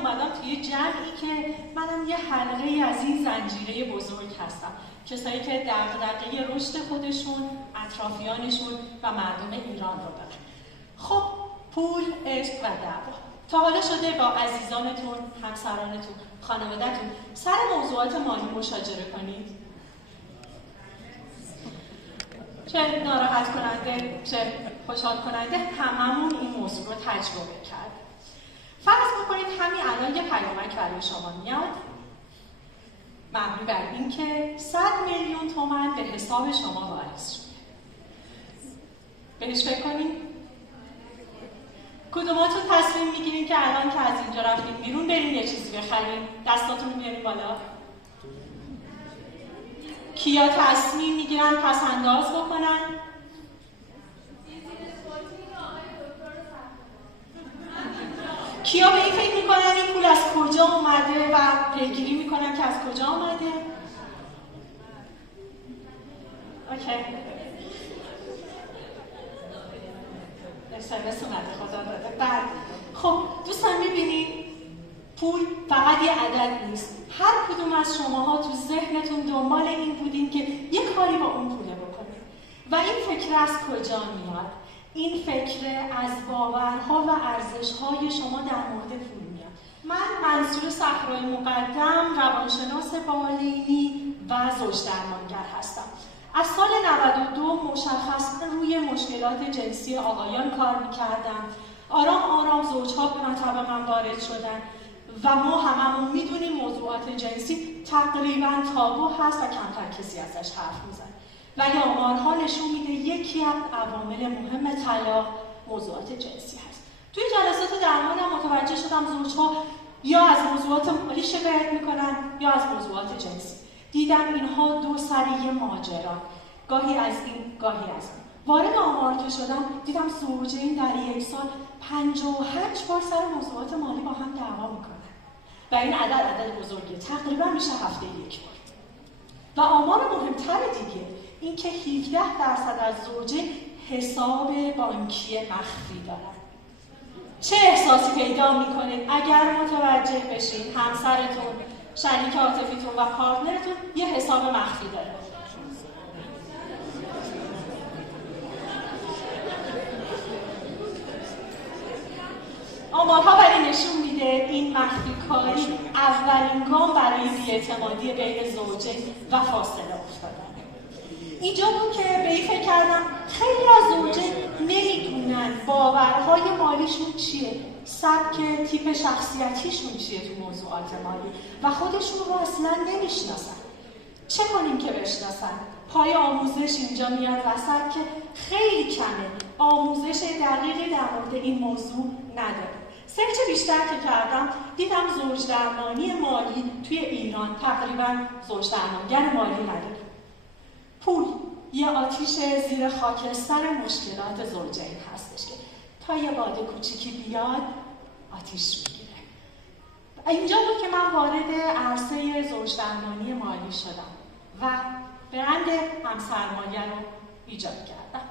اومدم توی جمعی که منم یه حلقه از این زنجیره بزرگ هستم. کسایی که دغدغه رشد خودشون، اطرافیانشون و مردم ایران رو دارن. خب پول، عشق و دعوا. تا حالا شده با عزیزانتون، همسرانتون، خانواده‌تون سر موضوعات مالی مشاجره کنید؟ چه ناراحت کننده، چه خوشحال کننده، هممون این موضوع رو تجربه کرد. فرض بکنید همین الان یه پیامک برای شما میاد مبنی بر اینکه 100 میلیون تومان به حساب شما واریز شده. بهش فکر کنید. کدوماتون تصمیم میگیرین که الان که از اینجا رفتین بیرون برین یه چیزی بخرین؟ دستاتون رو بیارین بالا. کیا تصمیم میگیرن پس انداز بکنن؟ کیا به این فکر میکنن این پول از کجا اومده و پیگیری میکنن که از کجا اومده؟ اوکی. SMS اومده خدا داده. بعد خب دوستان میبینید پول فقط یه عدد نیست. هر کدوم از شماها تو ذهنتون دنبال این بودین که یه کاری با اون پوله بکنید. و این فکر از کجا میاد؟ این فکر از باورها و ارزش‌های شما در مورد پول میاد. من منصور صحرای مقدم، روانشناس بالینی و زوج درمانگر هستم. از سال 92 مشخصاً روی مشکلات جنسی آقایان کار می‌کردم. آرام آرام زوج‌ها به مطب من وارد شدن و ما هممون میدونیم موضوعات جنسی تقریباً تابو هست و کمتر کسی ازش حرف میزنه. ولی آمارها نشون میده یکی از عوامل مهم طلاق موضوعات جنسی هست. توی جلسات درمانم متوجه شدم زوج‌ها یا از موضوعات مالی شکایت میکنن یا از موضوعات جنسی. دیدم اینها دو سری ماجران، گاهی از این گاهی از اون. وارد آمار که شدم دیدم زوجین در یک سال 58 بار سر موضوعات مالی با هم دعوا میکنن و این عدد بزرگه، تقریبا میشه هفته یک بار. و آمار مهمتر دیگه این که 17% از زوجین حساب بانکی مخفی دارن. چه احساسی پیدا میکنید اگر متوجه بشین همسرتون، شریک عاطفیتون و پارتنرتون یه حساب مخفی داره؟ آمارها برای نشون میده این مخفی کاری اولین گام برای بی‌اعتمادی بین زوجین و فاصله افتادن. اینجا بود که به این فکر کردم خیلی از زوجین نمیدونن باورهای مالیشون چیه، سبک تیپ شخصیتیشون چیه تو موضوعات مالی و خودشون رو اصلا نمیشناسن. چه کنیم که بشناسن؟ پای آموزش اینجا میاد وسط که خیلی کمه، آموزش دقیقی در مورد این موضوع نداره. سرچ بیشتر که کردم دیدم زوج درمانی مالی توی ایران تقریبا زوج درمانگر مالی نداره. پول یه آتیش زیر خاکستر مشکلات زوجین هستش که تا یه باد کوچیکی بیاد آتیش میگیره. اینجا بود که من وارد عرصه زوج درمانی مالی شدم و برند همسرمایه رو ایجاد کردم.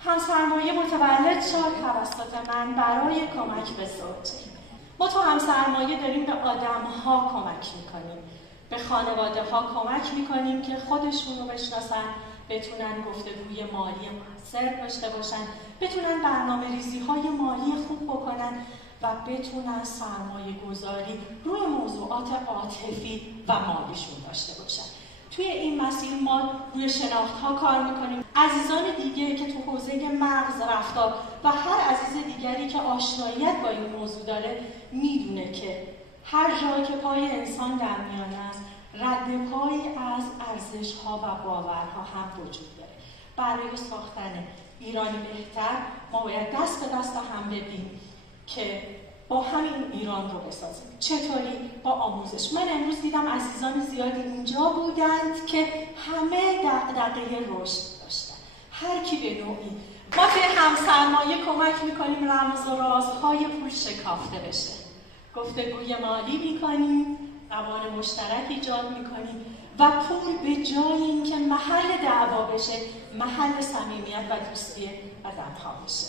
همسرمایه متولد شد توسط من برای کمک به زوجین. ما تو همسرمایه داریم به آدم‌ها کمک میکنیم، به خانواده ها کمک میکنیم که خودشون رو بشناسن، بتونن گفتگوی مالی مؤثر داشته باشن، بتونن برنامه ریزی های مالی خوب بکنن و بتونن سرمایه گذاری روی موضوعات عاطفی و مالیشون داشته باشن. توی این مسیر ما روی شناخت ها کار میکنیم. عزیزان دیگه که تو حوزه مغز، رفتار و هر عزیز دیگری که آشناییت با این موضوع داره میدونه که هر جا که پای انسان در میانه است، رد پایی از ارزش‌ها و باورها هم وجود داره. برای ساختن ایرانی بهتر ما باید دست به دست هم بدیم که با همین ایران رو بسازیم. چطوری؟ با آموزش. من امروز دیدم عزیزان زیادی اینجا بودند که همه دغدغه رشد داشتن، هر کی به نوعی. ما توی همسرمایه کمک میکنیم رمز و رازهای پول شکافته بشه، گفتگوی مالی میکنیم، قوانین مشترک ایجاد میکنیم و پول به جای اینکه محل دعوا بشه محل صمیمیت و دوستی آدم‌ها بشه.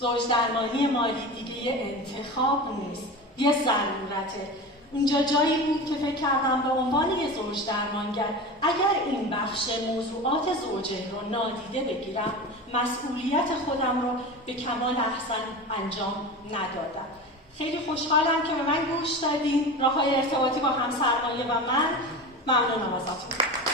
زوج درمانی مالی دیگه یه انتخاب نیست، یه ضرورته. اونجا جایی بود که فکر کردم به عنوان یه زوج درمانگر اگر این بخش موضوعات زوجه رو نادیده بگیرم، مسئولیت خودم رو به کمال احسن انجام ندادم. خیلی خوشحالم که به من گوش دادین. راه‌های ارتباطی با همسرمایه و من. ممنونم ازتون.